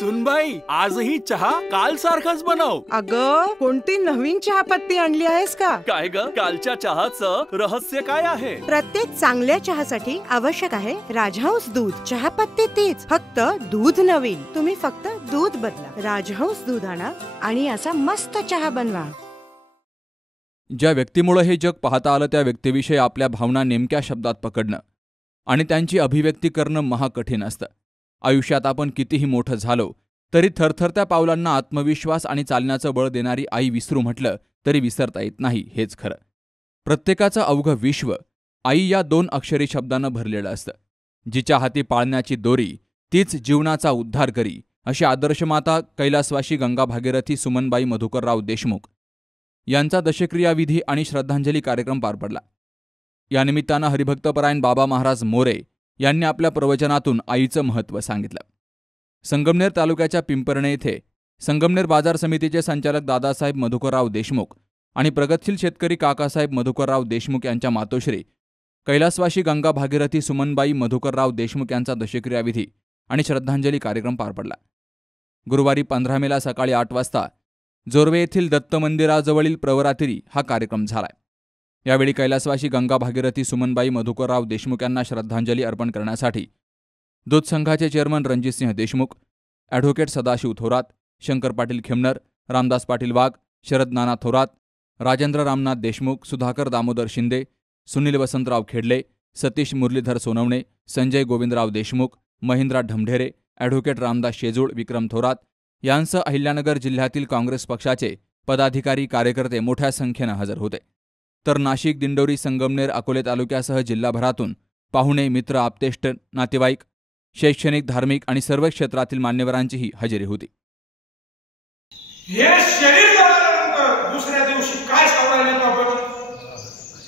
सुनबाई, आजही चहा काल सारखाच बनव. अगं, कोणती नवीन चहापत्ती आणली आहेस का? काय ग, कालच्या चहाचं रहस्य काय आहे? प्रत्येक चांगल्या चहासाठी आवश्यक आहे राजहंस दूध. चहापत्ती तीच, फक्त दूध नवीन. तुम्ही फक्त दूध बदला. राजहंस दूध आणा आणि असा मस्त चहा बनवा. ज्या व्यक्तीमुळे हे जग पाहता आलं त्या व्यक्तीविषयी आपल्या भावना नेमक्या शब्दात पकडणं आणि त्यांची अभिव्यक्ती करणं महाकठीण असतं. आयुष्यात आपण कितीही मोठं झालो तरी थरथरत्या पावलांना आत्मविश्वास आणि चालण्याचं बळ देणारी आई विसरू म्हटलं तरी विसरता येत नाही, हेच खरं. प्रत्येकाचं अवघं विश्व आई या 2 अक्षरी शब्दानं भरलेलं असतं. जिच्या हाती पाळण्याची दोरी तीच जीवनाचा उद्धार करी, अशी आदर्शमाता कैलासवासी गंगा भागीरथी सुमनबाई मधुकरराव देशमुख यांचा दशक्रियाविधी आणि श्रद्धांजली कार्यक्रम पार पडला. या निमित्तानं हरिभक्तपरायण बाबा महाराज मोरे यांनी आपल्या प्रवचनातून आईचं महत्त्व सांगितलं. संगमनेर तालुक्याच्या पिंपरणे येथे संगमनेर बाजार समितीचे संचालक दादासाहेब मधुकरराव देशमुख आणि प्रगतशील शेतकरी काकासाहेब मधुकरराव देशमुख यांच्या मातोश्री कैलासवासी गंगा भागीरथी सुमनबाई मधुकरराव देशमुख यांचा दशक्रियाविधी आणि श्रद्धांजली कार्यक्रम पार पडला. गुरुवारी 15 मेला सकाळी 8 वाजता जोर्वे येथील दत्त मंदिराजवळील प्रवरातिरी हा कार्यक्रम झालाय. यावेळी कैलासवासी गंगा भागीरथी सुमनबाई मधुकरराव देशमुख यांना श्रद्धांजली अर्पण करण्यासाठी दूध संघाचे चेअरमन रणजितसिंह देशमुख, ॲडव्होकेट सदाशिव थोरात, शंकर पाटील खेमनर, रामदास पाटील वाघ, शरद नाना थोरात, राजेंद्र रामनाथ देशमुख, सुधाकर दामोदर शिंदे, सुनील वसंतराव खेडले, सतीश मुरलीधर सोनवणे, संजय गोविंदराव देशमुख, महेंद्रा ढमढेरे, ॲडव्होकेट रामदास शेजूळ, विक्रम थोरात यांसह अहिल्यानगर जिल्ह्यातील काँग्रेस पक्षाचे पदाधिकारी कार्यकर्ते मोठ्या संख्येनं हजर होते. तर नाशिक, दिंडोरी, संगमनेर, अकोले तालुक्यासह जिल्हाभरातून पाहुणे, मित्र, आप्तेष्ट, नातेवाईक, शैक्षणिक, धार्मिक आणि सर्व क्षेत्रातील मान्यवरांचीही हजेरी होती. हे शरीर झाल्यानंतर दुसऱ्या दिवशी काय सावरायला आपण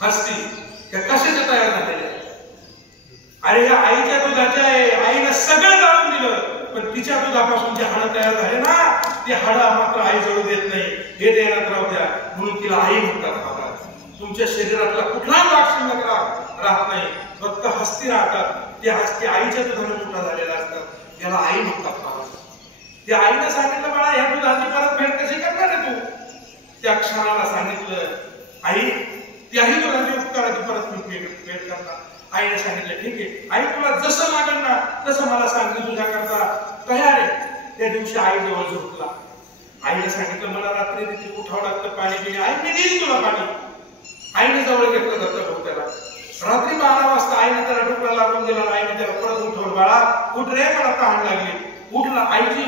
हसती त्या कशाच्या तयार झालेल्या. अरे या आईच्या दुधाच्या आहे, आईनं सगळं जाणून दिलं, पण तिच्या दुधापासून जे हाडं तयार झाले ना ते हाडं मात्र आई जळू देत नाही. हे देण्यात राहू द्या, म्हणून तिला आई म्हणतात. तुमच्या शरीरातला कुठलाही भाग शिल्लक राहत नाही, फक्त हस्ती राहतात. ते हस्ती आईच्या दुधाने मोठा झालेला असतात, त्याला आई म्हणतात. त्या आईने सांगितलं, बाळा ह्या दुधाची परत भेट कशी करणार आहे तू? त्या क्षणाला सांगितलं, आई त्याही दुधाची उपकाराची परत भेट करणार. आईने सांगितलं, ठीक आहे आई, तुला जसं लागेल ना तसं मला सांग, तुझ्या करता तयार आहे. त्या दिवशी आई जवळ झोपला. आईने सांगितलं, मला रात्री तिथे उठावं लागतं पाणी पिणे. आई मी देईन तुला पाणी. आईने जवळ घेतलं जातं त्याला. रात्री 12 वाजता आईने त्याला डोक्याला लागून दिला. आईने त्याला परत उठवलं, बाळा उठ रे, मला तहान लागली. उठला. आईची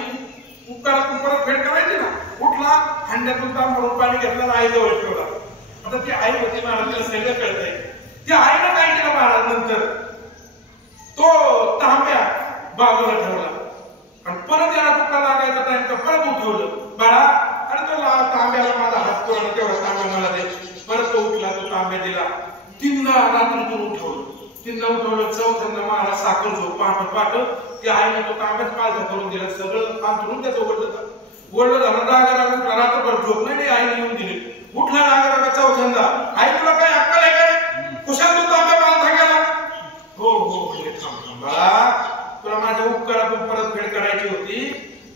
उपकारातून परत भेट करायची ना. उठला, हंड्यातून तांब भरून पाणी घेतलं, आई जवळ ठेवला. आता ती आई होती, महाराजाला सगळं कळतंय. त्या आईनं काय केलं महाराज, नंतर तो तांब्या बाजूला ठेवला आणि परत याला तुका लागायचा टाइम का परत उठवलं. बाळा अरे तो तांब्याला माझा हात करून तेवढा तांब्या मला दे. परत तो उठला, तो तांब्या दिला. 3दा रात्रीतून उठवलं. 3दा उठवलं. 4थ्यांदा महाराज साखर झोप पाठ त्या आईने तो तांब्यात काळजा करून दिला. सगळं अंतरून त्याचं ओढलं झालं. रागा उठला. रात्रभर झोप नाही आईने येऊन दिली. उठला रागा 4थ्यांदा. आई तुला काय अक्कल आहे काय? कुशाल तू तांब्या बांधता गेला? हो बाळा, तुला माझ्या उपकारातून परत भेट करायची होती.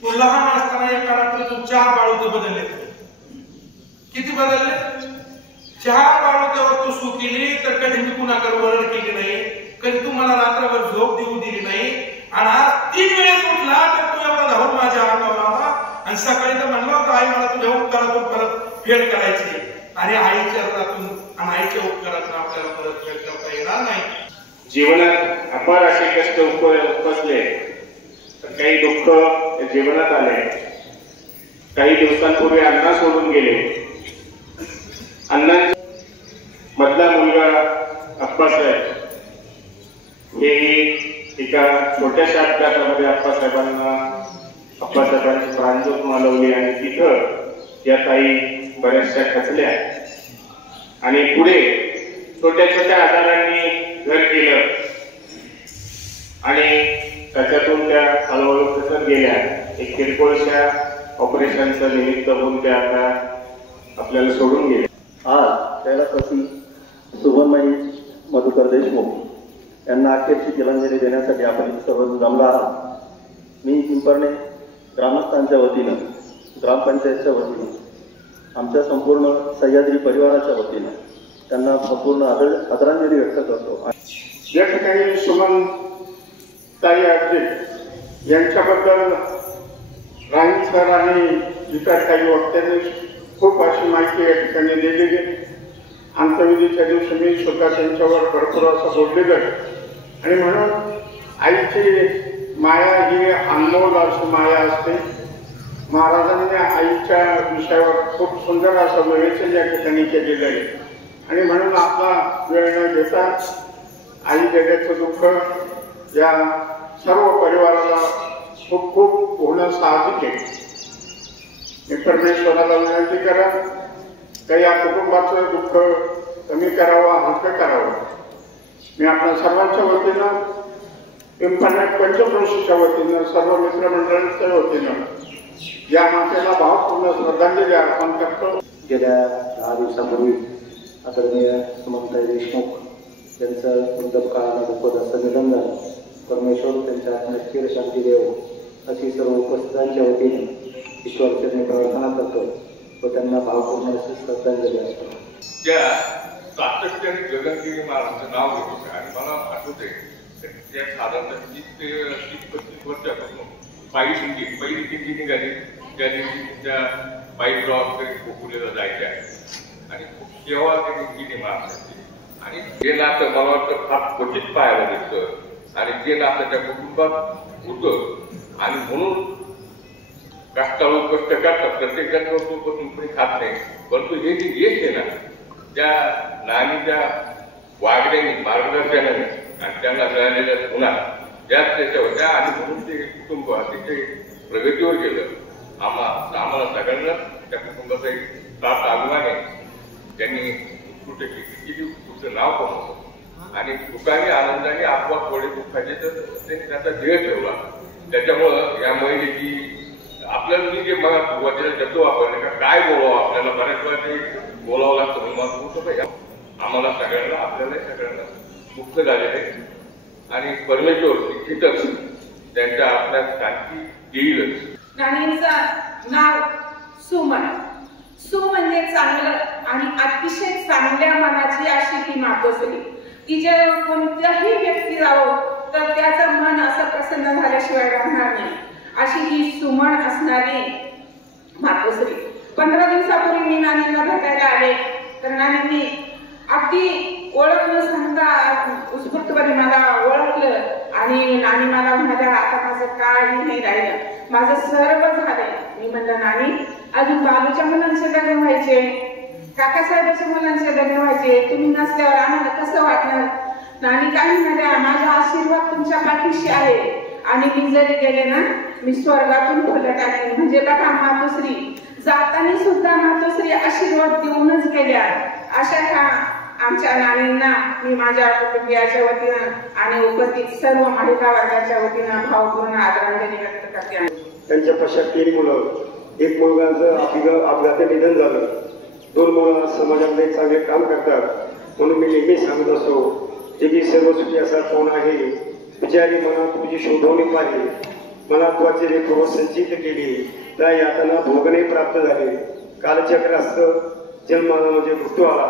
तू लहान असताना एका रात्रीतून 4 बाळूते बदलले. किती बदलले? 4 बाळूत्यावर तू सू केली तर कधी मी कुणाकडे वरड केली नाही, कधी तू मला रात्रभर झोप देऊ दिली नाही. आणि आज 3 वेळेस उठला तर तू एवढा धावून माझ्या अंगावर आला आणि सकाळी तर म्हणलं होतं, आई मला तुझ्या उपकारातून परत भेट करायची. आणि आईच्या रथातून आणि आईच्या उपकारातून आपल्याला परत भेट करता येणार नाही. जीवनात अपार असे कष्ट उपसले तर काही दुःख जीवनात आले. काही दिवसांपूर्वी अण्णा सोडून गेले. अण्णांच्या मधला मुलगा अप्पासाहेब हे एका छोट्याशा अपघातामध्ये अप्पासाहेबांची प्राणज्योत मालवली आणि तिथं या ताई बऱ्याचशा खचल्या आणि पुढे छोट्या छोट्या आजारांनी घर केलं आणि त्याच्यातून त्या हळूहळू खचत गेल्या. एक किरकोळशा ऑपरेशनचं निमित्त होऊन त्या आता आपल्याला सोडून गेले. आज कैलासवासी सुमनबाई मधुकर देशमुख यांना अखेरची तिलांजली देण्यासाठी आपण सर्व जमला आहात. मी पिंपरणे ग्रामस्थांच्या वतीनं, ग्रामपंचायतच्या वतीनं, आमच्या संपूर्ण सह्याद्री परिवाराच्या वतीनं त्यांना संपूर्ण आदरांजली व्यक्त करतो. या ठिकाणी सुमन ताई आडजे यांच्याबद्दल राणी सर आणि इतर काही वक्त्यांनी खूप अशी माहिती या ठिकाणी दिलेली आहे. अंत्यविधीच्या दिवशी मी स्वतः त्यांच्यावर भरपूर असं बोललेलं आहे. आणि म्हणून आईची माया ही अनमोल अशी माया असते. महाराजांनी आईच्या विषयावर खूप सुंदर असं विवेचन या ठिकाणी केलेलं आहे. आणि म्हणून आपला वेळ न घेता आई गेल्याचं दुःख या सर्व परिवाराला खूप खूप होणं साहजिक आहे. मी परमेश्वराला विनंती करा का या कुटुंबाचं दुःख कमी करावं, हलकं करावं. मी आपल्या सर्वांच्या वतीनं, पिंपळनेर पंचक्रोशीच्या वतीनं, सर्व मित्रमंडळांच्या वतीनं या मातेला भावपूर्ण श्रद्धांजली अर्पण करतो. गेल्या 10 दिवसापूर्वी आदरणीय सुमनताई देशमुख यांचं वृद्धकाळानं दुःखद असं निधन झालं. परमेश्वर त्यांच्या आत्म्यास चिर शांती देव अशी सर्व उपस्थितांच्या वतीने ईश्वरचरणी प्रार्थना करतो व त्यांना भावपूर्ण अशी श्रद्धांजली असतो. त्या सातत्याने गगनगिरी महाराजांचं नाव घेतो आणि मला आठवते त्या साधारणतः 30-35 वर्षापासून पायी पहिली दिंडी निघाली. त्या दिवशी त्या पायी प्रवास करीत खोकुलेला जायच्या आणि खूप सेवा त्यांनी केली महाराजांची. आणि जे नातं मला वाटतं फार क्वचित पाहायला दिसतं आणि जे नातं त्या कुटुंबात होतं. आणि म्हणून कष्टाळू कष्ट करतात, प्रत्येक बसून कोणी खात नाही. परंतु हे जे यश आहे ना, त्या नानीच्या वागण्याने, मार्गदर्शनाने आणि त्यांना मिळालेल्या गुणा त्याच त्याच्या होत्या. आणि म्हणून ते कुटुंब अतिशय प्रगतीवर गेलं. आम्हाला सगळ्यांना त्या कुटुंबाचा एक साथ अभिमान आहे. त्यांनी उत्कृष्ट नाव कमवलं आणि सुखाने आनंदाने आपोआप थोडे दुःखाचे तर त्यांनी त्याचा ध्येय ठेवला. त्याच्यामुळं या महिलेची आपल्याला मी जे मला सुरुवातीला शब्द वापरले का काय बोलावं, आपल्याला बऱ्याच वेळा ते बोलावं लागतं. म्हणून मला होतं आम्हाला सगळ्यांना, आपल्याला सगळ्यांना मुक्त झालेले आहे. आणि परमेश्वर निश्चितच त्यांच्या आपल्या शांती देईलच. नानींचं नाव सुमन. सु म्हणजे चांगलं आणि अतिशय चांगल्या मनाची अशी ही मातोश्री. ती जे कोणत्याही व्यक्ती राहो तर त्याचं मन असं प्रसन्न झाल्याशिवाय राहणार नाही अशी ही सुमन असणारी मातोश्री. 15 दिवसापूर्वी मी नानींना भेटायला आले तर नानींनी अगदी ओळख न सांगता उत्स्फूर्तपणे मला ओळखलं आणि नानी मला म्हणाल्या आता माझं काही नाही राहिलं, माझं सर्व झालंय. मी म्हणलं नानी अजून बालूच्या मुलांचे लग्न व्हायचे, काकासाहेबाच्या मुलांचे लग्न व्हायचे, तुम्ही नसल्यावर आम्हाला कसं वाटणार. नानी काय म्हणाल्या माझा आशीर्वाद तुमच्या पाठीशी आहे आणि मी जरी गेले ना मी स्वर्गातून फुलं टाकेन. म्हणजे बघा मातोश्री जाताना सुद्धा मातोश्री आशीर्वाद देऊनच गेल्या. अशा ह्या आमच्या नानींना मी माझ्या कुटुंबियाच्या वतीनं आणि उपस्थित सर्व महिला वर्गाच्या वतीनं भावपूर्ण आदरांजली व्यक्त करते. त्यांच्या पश्चात 3 मुलं, एक मुलगाचं अपघाती निधन झालं, 2 मुलं समाजामध्ये चांगले काम करतात. म्हणून मी नेहमी सांगत असतो जगी सर्व सुखी असा कोण आहे विचारी मनात तुझी शोधवणी पाहिली, मनात वाचेले पूर्व संचित केली, त्या यातना भोगणे प्राप्त झाले. कालचक्र असतं, जन्माला म्हणजे मृत्यू आला,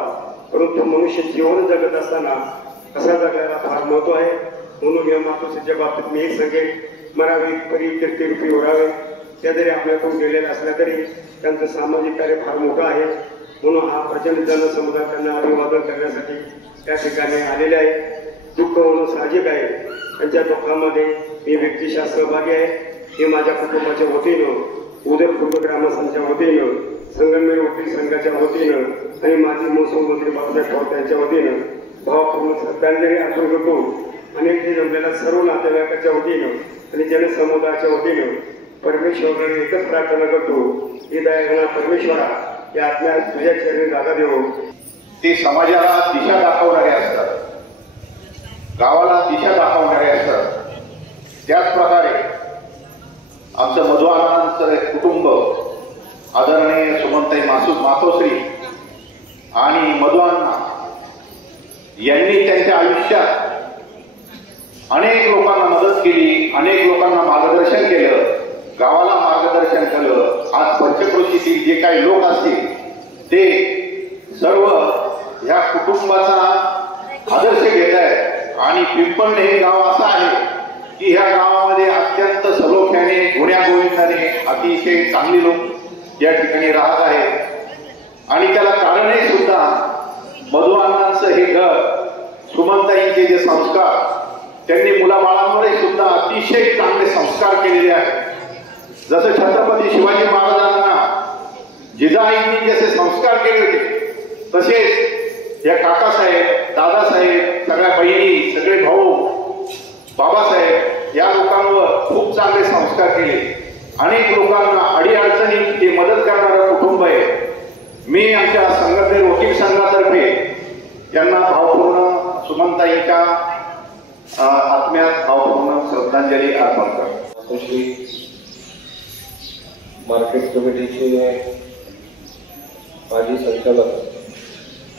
परंतु मनुष्य जीवन जगत असताना कसा जगायला फार महत्व आहे. म्हणून या मातोश्रीच्या बाबतीत मी एक सांगेन, मरावी परी कीर्ती उडावे. त्या जरी आपल्याकडून गेलेल्या असल्या तरी त्यांचं सामाजिक कार्य फार मोठं आहे. म्हणून हा प्रचंड जनसमुदाय त्यांना अभिवादन करण्यासाठी त्या ठिकाणी आलेले आहे. दुःख होणं साहजिक आहे. त्यांच्या दुःखामध्ये मी व्यक्तिशः सहभागी आहे. हे माझ्या कुटुंबाच्या वतीनं, उदर कुटुंब ग्रामस्थांच्या वतीनं, संगमनेर वकील संघाच्या वतीनं आणि माजी महसूल मंत्री बाबासाहेब पवार यांच्या वतीनं भावपूर्ण श्रद्धांजली अर्पण करतो. अनेक जमलेल्या सर्व नातेवाईकाच्या वतीनं आणि जनसमुदायाच्या वतीनं परमेश्वराने एकच प्रार्थना करतो की दया परमेश्वरा या आत्म्या तुझ्या चरणी जागा देऊ. ते समाजाला दिशा दाखवणारे असतात, गावाला दिशा दाखवणारे असतात. त्याचप्रकारे आमचं मधुआनंदचं कुटुंब आदरणीय सुमनताई मातोश्री आणि मधुअण्णा यांनी त्यांच्या आयुष्यात अनेक लोकांना मदत केली, अनेक लोकांना मार्गदर्शन केलं, गावाला मार्गदर्शन केलं. आज पंचक्रोशीतील जे काही लोक असतील ते सर्व ह्या कुटुंबाचा आदर्श घेत आहेत. आणि पिंपळणे हे गाव असं आहे की ह्या गावामध्ये अत्यंत सलोख्याने गुण्यागोविंदाने अतिशय चांगली लोक या ठिकाणी राहत आहेत. आणि त्याला कारणही सुद्धा मधुअण्णांचं हे घर, सुमनताईंचे जे संस्कार, त्यांनी मुलाबाळांवरही सुद्धा अतिशय चांगले संस्कार केलेले आहेत. जसं छत्रपती शिवाजी महाराजांना जिजाईंनी जसे संस्कार केले होते तसेच या काकासाहेब, दादासाहेब, सगळ्या बहिणी, सगळे भाऊ, बाबासाहेब या लोकांवर खूप चांगले संस्कार केले. अनेक लोकांना अडीअडचणीत ते मदत करणारं कुटुंब आहे. मी आमच्या संघटने वकील संघातर्फे त्यांना भावपूर्ण सुमनताईंच्या आत्म्यात भावपूर्ण श्रद्धांजली अर्पण करतो. मार्केट कमिटीचे माजी संचालक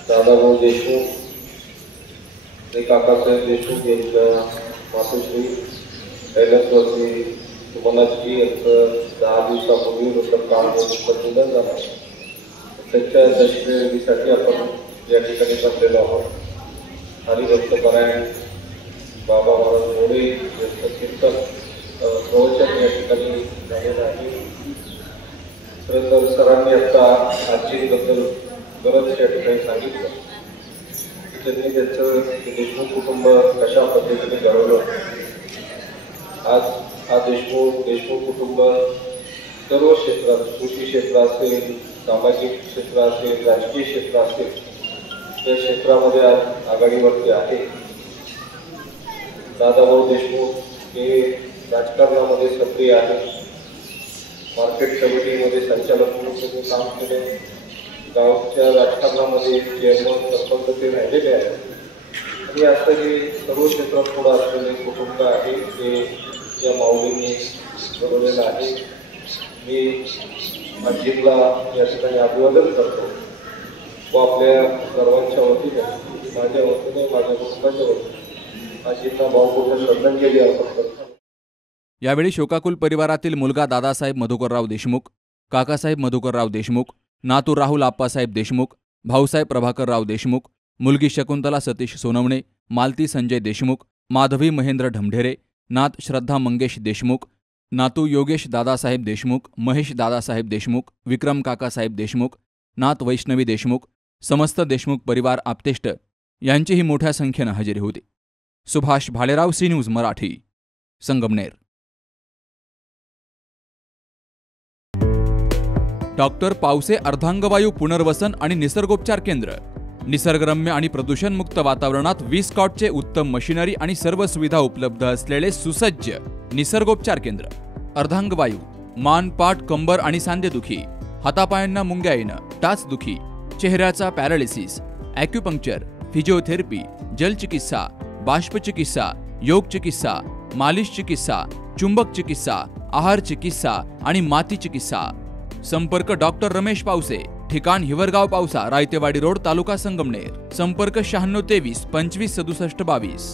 दादाभाऊ देशमुख, काकासाहेब देशमुख यांच्या मातोश्री कैलासवासी सुमनाजी यांचं 10 दिवसापूर्वी काम निधन झालं. त्याच्या दशमीसाठी आपण या ठिकाणी बसलेलो आहोत. हरिभक्त परायण बाबा महाराज मोरे यांचं कीर्तन प्रवचन या ठिकाणी झालेलं आहे. सुरेंद्र सरांनी आता आजीबद्दल बरंच या ठिकाणी सांगितलं. त्यांनी त्यांचं देशमुख कुटुंब कशा पद्धतीने घडवलं. आज हा देशमुख कुटुंब सर्व क्षेत्रात, कृषी क्षेत्र असेल, सामाजिक क्षेत्र असेल, राजकीय क्षेत्र असेल, त्या क्षेत्रामध्ये आज आघाडीवरती आहे. दादाभाऊ देशमुख हे राजकारणामध्ये सक्रिय आहे. मार्केट कमिटीमध्ये संचालक म्हणून त्यांनी काम केले. गावच्या राजकारणामध्ये चेअरमन, सरपंच ते राहिलेले आहेत. आणि असं हे सर्व क्षेत्रात पुढं असलेले कुटुंब आहे ते या माऊलींनी घडवलेलं आहे. मी आजीला या ठिकाणी अभिवादन करतो व आपल्या सर्वांच्या वतीने, माझ्या वतीने, माझ्या कुटुंबाच्या वतीने आजींना भावपूर्ण श्रद्धांजली अर्पण करतो. यावेळी शोकाकुल परिवारातील मुलगा दादासाहेब मधुकरराव देशमुख, काकासाहेब मधुकरराव देशमुख, नातू राहुल आप्पासाहेब देशमुख, भाऊसाहेब प्रभाकरराव देशमुख, मुलगी शकुंतला सतीश सोनवणे, मालती संजय देशमुख, माधवी महेंद्र ढमढेरे, नात श्रद्धा मंगेश देशमुख, नातू योगेश दादासाहेब देशमुख, महेश दादासाहेब देशमुख, विक्रम काकासाहेब देशमुख, नात वैष्णवी देशमुख, समस्त देशमुख परिवार आप्तेष्ट यांचीही मोठ्या संख्येनं हजेरी होती. Subhash Bhalerao, C news Marathi, Sangamner. Doctor Pawase अर्धांगवायू पुनर्वसन आणि निसर्गोपचार केंद्र. निसर्गरम्य आणि प्रदूषणमुक्त वातावरणात 20 कॉटचे उत्तम मशिनरी आणि सर्व सुविधा उपलब्ध असलेले सुसज्ज निसर्गोपचार केंद्र. अर्धांगवायू, मान, पाठ, कंबर आणि सांधेदुखी, हातापायांना मुंग्या येणं, टाचदुखी, चेहऱ्याचा पॅरालिसिस, ॲक्युपंक्चर, फिजिओथेरपी, जलचिकित्सा, बाष्पचिकित्सा, योग चिकित्सा, मालिश चिकित्सा, चुंबक चिकित्सा, आहार चिकित्सा आणि माती चिकित्सा. संपर्क डॉक्टर रमेश पावसे, ठिकाण हिवरगाव पावसा, रायतेवाडी रोड, तालुका संगमनेर. संपर्क 96 23 25 67 22.